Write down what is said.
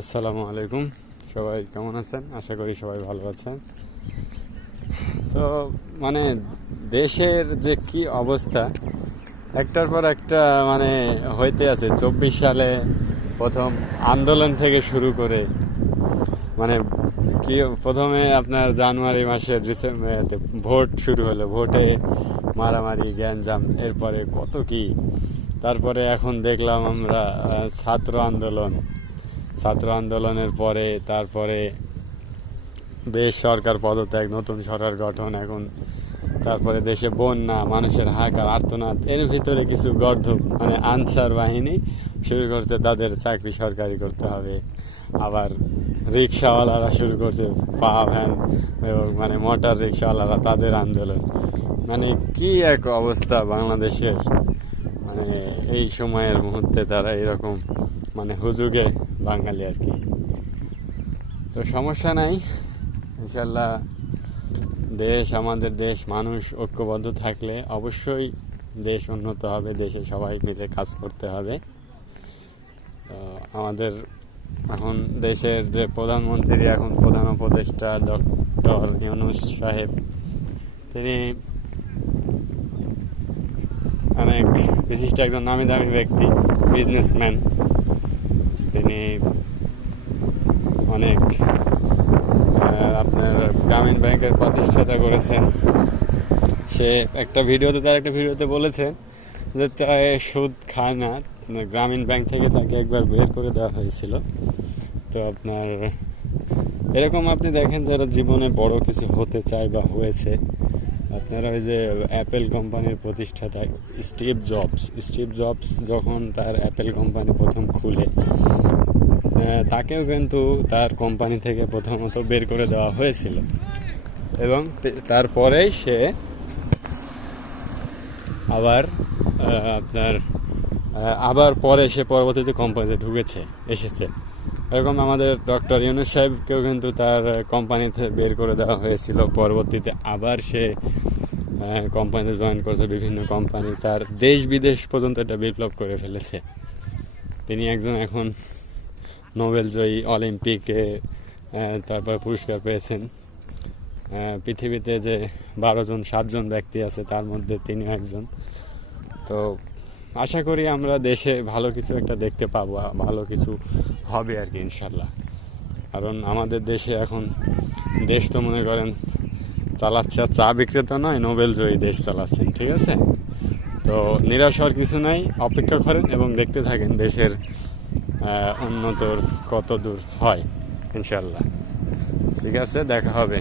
আসসালামু আলাইকুম। সবাই কেমন আছেন? আশা করি সবাই ভালো আছেন। তো মানে দেশের যে কি অবস্থা, একটার পর একটা মানে হইতে আছে। 24 সালে প্রথম আন্দোলন থেকে শুরু করে মানে কি প্রথমে আপনার জানুয়ারি মাসের ডিসেম্বর ভোট শুরু হলো, ভোটে মারামারি গ্যাঞ্জাম, এরপরে কত কি, তারপরে এখন দেখলাম আমরা ছাত্র আন্দোলনের পরে তারপরে দেশ সরকার পদত্যাগ, নতুন সরকার গঠন এখন, তারপরে দেশে বন্যা, মানুষের হাহাকার আর্তনাদ, এর ভিতরে কিছু গর্ধব মানে আনসার বাহিনী শুরু করছে তাদের চাকরি সরকারি করতে হবে। আবার রিক্সাওয়ালারা শুরু করছে, পা ভ্যান এবং মানে মোটর রিক্সাওয়ালারা তাদের আন্দোলন। মানে কি এক অবস্থা বাংলাদেশের, মানে এই সময়ের মুহূর্তে তারা এরকম মানে হুজুগে বাঙালি আর কি। তো সমস্যা নাই, ইনশাল্লাহ আমাদের দেশ, মানুষ ঐক্যবদ্ধ থাকলে অবশ্যই দেশ উন্নত হবে। দেশে সবাই মিলে কাজ করতে হবে। আমাদের এখন দেশের যে প্রধানমন্ত্রী, এখন প্রধান উপদেষ্টা ডক্টর ইউনূস সাহেব, তিনি অনেক বিশিষ্ট একজন নামি দামি ব্যক্তি, বিজনেসম্যান। তিনি অনেক আপনার গ্রামীণ ব্যাংকের প্রতিষ্ঠাতা করেছেন। সে তার একটা ভিডিওতে বলেছেন যে সুদ খায় না, গ্রামীণ ব্যাংক থেকে তাকে একবার বের করে দেওয়া হয়েছিল। তো আপনার এরকম আপনি দেখেন যারা জীবনে বড় কিছু হতে চায় বা হয়েছে, আপনারা ওই যে অ্যাপেল কোম্পানির প্রতিষ্ঠাতা স্টিভ জবস যখন তার অ্যাপেল কোম্পানি প্রথম খুলে, তাকেও কিন্তু তার কোম্পানি থেকে প্রথমত বের করে দেওয়া হয়েছিল এবং তারপরেই সে পরবর্তীতে কোম্পানিতে এসেছে। এরকম আমাদের ডক্টর ইউনূস সাহেবকেও কিন্তু তার কোম্পানিতে বের করে দেওয়া হয়েছিল, পরবর্তীতে আবার সে কোম্পানিতে জয়েন করেছে। বিভিন্ন কোম্পানি, তার দেশ বিদেশ পর্যন্ত এটা বিপ্লব করে ফেলেছে। তিনি একজন এখন নোবেল জয়ী, অলিম্পিকে তারপর পুরস্কার পেয়েছেন। পৃথিবীতে যে 7জন ব্যক্তি আছে তার মধ্যে তিনিও একজন। তো আশা করি আমরা দেশে ভালো কিছু একটা দেখতে পাবো, ভালো কিছু হবে আর কি ইনশাল্লাহ। কারণ আমাদের দেশে এখন দেশ তো মনে করেন চালাচ্ছে চা বিক্রেতা নয়, নোবেল জয়ী দেশ চালাচ্ছেন, ঠিক আছে? তো নিরাশ হওয়ার কিছু নাই, অপেক্ষা করেন এবং দেখতে থাকেন দেশের উন্নতর কত দূর হয় ইনশাল্লাহ। ঠিক আছে, দেখা হবে।